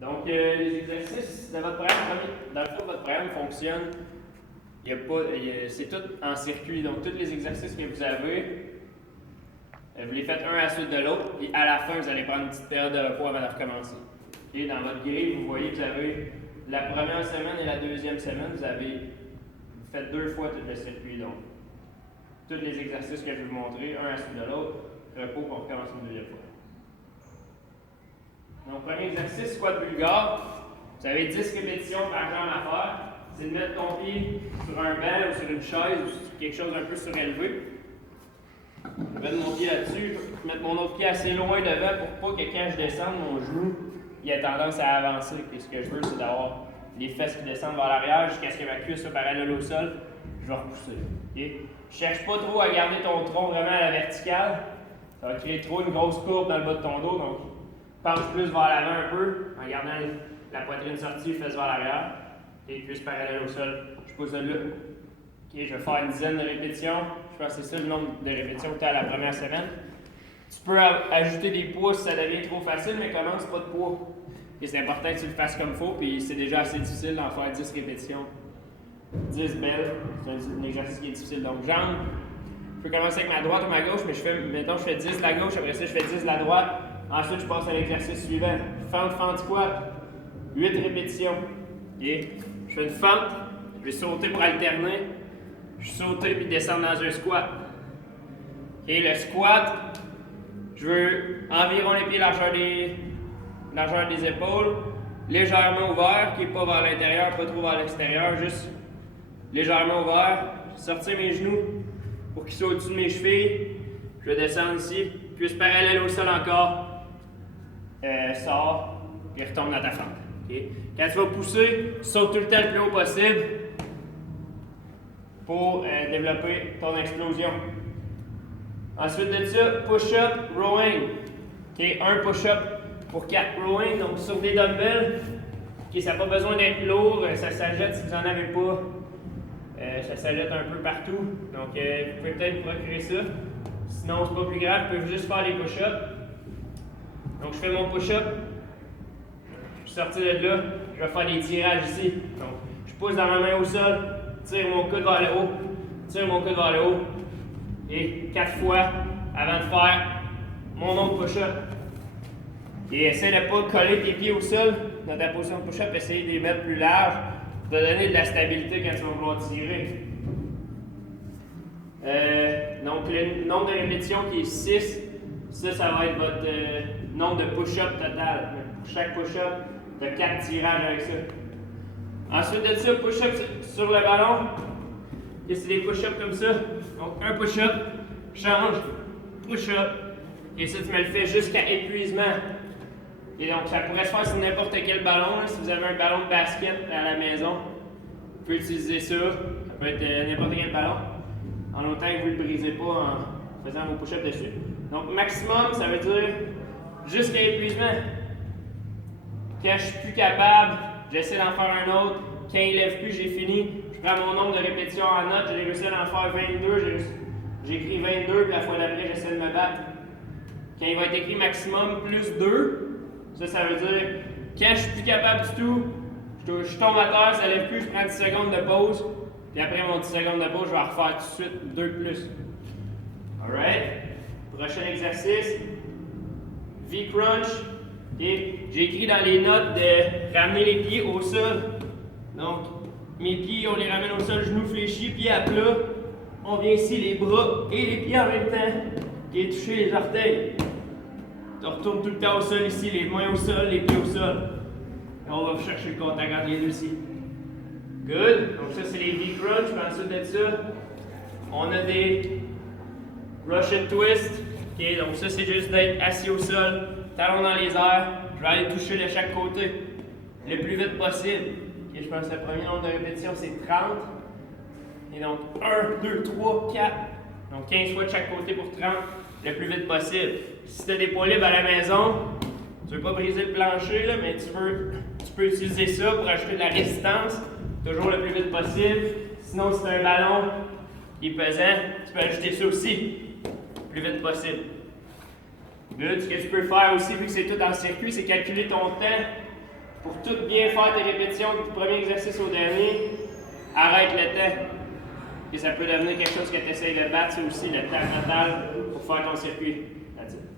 Donc, les exercices de votre programme, dans le fond, votre programme fonctionne. C'est tout en circuit. Donc, tous les exercices que vous avez, vous les faites un à la suite de l'autre. Et à la fin, vous allez prendre une petite période de repos avant de recommencer. Et dans votre grille, vous voyez que vous avez la première semaine et la deuxième semaine, vous faites 2 fois tout le circuit. Donc, tous les exercices que je vais vous montrer, un à la suite de l'autre, repos pour recommencer une deuxième fois. Donc, premier exercice, squat bulgare. Vous avez 10 répétitions par jambe à faire. C'est de mettre ton pied sur un banc ou sur une chaise ou sur quelque chose un peu surélevé. Je vais mettre mon pied là-dessus. Je vais mettre mon autre pied assez loin devant pour pas que quand je descende, mon genou il a tendance à avancer. Et ce que je veux, c'est d'avoir les fesses qui descendent vers l'arrière jusqu'à ce que ma cuisse soit parallèle au sol. Je vais repousser. Okay? Cherche pas trop à garder ton tronc vraiment à la verticale. Ça va créer trop une grosse courbe dans le bas de ton dos. Donc, penche plus vers l'avant un peu, en gardant la poitrine sortie, fesses vers l'arrière, et cuisse parallèle au sol. Je pose ça là. Okay, je vais faire une dizaine de répétitions. Je pense que c'est ça le nombre de répétitions que tu as à la première semaine. Tu peux ajouter des poids si ça devient trop facile, mais commence pas de poids. Et c'est important que tu le fasses comme il faut, puis c'est déjà assez difficile d'en faire 10 répétitions. 10 belles, c'est un exercice qui est difficile. Donc, jambes, je peux commencer avec ma droite ou ma gauche, mais je fais 10 de la gauche, après ça, je fais 10 de la droite. Ensuite, je passe à l'exercice suivant. Fente, squat. 8 répétitions. Okay. Je fais une fente. Je vais sauter pour alterner. Je saute puis descendre dans un squat. Okay. Le squat, je veux environ les pieds largeur des épaules. Légèrement ouvert, qui n'est pas vers l'intérieur, pas trop vers l'extérieur, juste légèrement ouvert. Sortir mes genoux pour qu'ils soient au-dessus de mes chevilles. Je vais descendre ici. Cuisse parallèle au sol encore. Sors, puis retombe dans ta fente. Okay? Quand tu vas pousser, saute tout le temps le plus haut possible pour développer ton explosion. Ensuite de ça, push-up, rowing. Okay? Un push-up pour 4 rowing, donc sur des dumbbells. Okay? Ça n'a pas besoin d'être lourd, ça s'ajoute si vous n'en avez pas. Ça s'ajoute un peu partout, donc vous pouvez peut-être vous procurer ça. Sinon, c'est pas plus grave, vous pouvez juste faire les push-ups. Donc, je fais mon push-up, je suis sorti de là, je vais faire des tirages ici. Donc, je pousse dans ma main au sol, tire mon coude vers le haut, tire mon coude vers le haut, et 4 fois avant de faire mon autre push-up. Et essaie de ne pas coller tes pieds au sol dans ta position de push-up, essaye de les mettre plus larges pour te donner de la stabilité quand tu vas vouloir tirer. Donc, le nombre de répétitions qui est 6, ça va être votre nombre de push-up total. Pour chaque push-up, tu as 4 tirages avec ça. Ensuite de ça, push-up sur le ballon. Et c'est des push-ups comme ça. Donc, un push-up, change, push-up. Et ça, tu me le fais jusqu'à épuisement. Et donc, ça pourrait se faire sur n'importe quel ballon. Là. Si vous avez un ballon de basket à la maison, vous pouvez utiliser ça. Ça peut être n'importe quel ballon. En autant que vous ne le brisez pas en faisant vos push-ups dessus. Donc, maximum, ça veut dire jusqu'à épuisement. Quand je suis plus capable, j'essaie d'en faire un autre. Quand il ne lève plus, j'ai fini. Je prends mon nombre de répétitions en note. J'ai réussi à en faire 22. J'écris 22, puis la fois d'après, j'essaie de me battre. Quand il va être écrit maximum plus 2, ça veut dire quand je suis plus capable du tout, je tombe à terre, ça ne lève plus, je prends 10 secondes de pause. Puis après mon 10 secondes de pause, je vais en refaire tout de suite 2 de plus. Alright? Prochain exercice. V-crunch. Okay. J'ai écrit dans les notes de ramener les pieds au sol. Donc, mes pieds, on les ramène au sol, genoux fléchis, pieds à plat. On vient ici, les bras et les pieds en même temps. Okay. Toucher les orteils. Tu retournes tout le temps au sol ici, les mains au sol, les pieds au sol. Et on va chercher le contact entre les deux ici. Good. Donc ça, c'est les V-crunch. Ensuite de ça, on a des Russian twist. Okay. Donc ça, c'est juste d'être assis au sol, talons dans les airs. Je vais aller toucher de chaque côté le plus vite possible. Okay. Je pense que le premier nombre de répétitions, c'est 30. Et donc 1, 2, 3, 4. Donc 15 fois de chaque côté pour 30, le plus vite possible. Si tu as des poids libres à la maison, tu ne veux pas briser le plancher, là, mais tu peux utiliser ça pour ajouter de la résistance. Toujours le plus vite possible. Sinon, si tu as un ballon qui est pesant, tu peux ajouter ça aussi le plus vite possible. Good. Ce que tu peux faire aussi, vu que c'est tout en circuit, c'est calculer ton temps pour tout bien faire tes répétitions, du premier exercice au dernier, arrête le temps. Et ça peut devenir quelque chose que tu essayes de battre, c'est aussi le temps total pour faire ton circuit. That's it.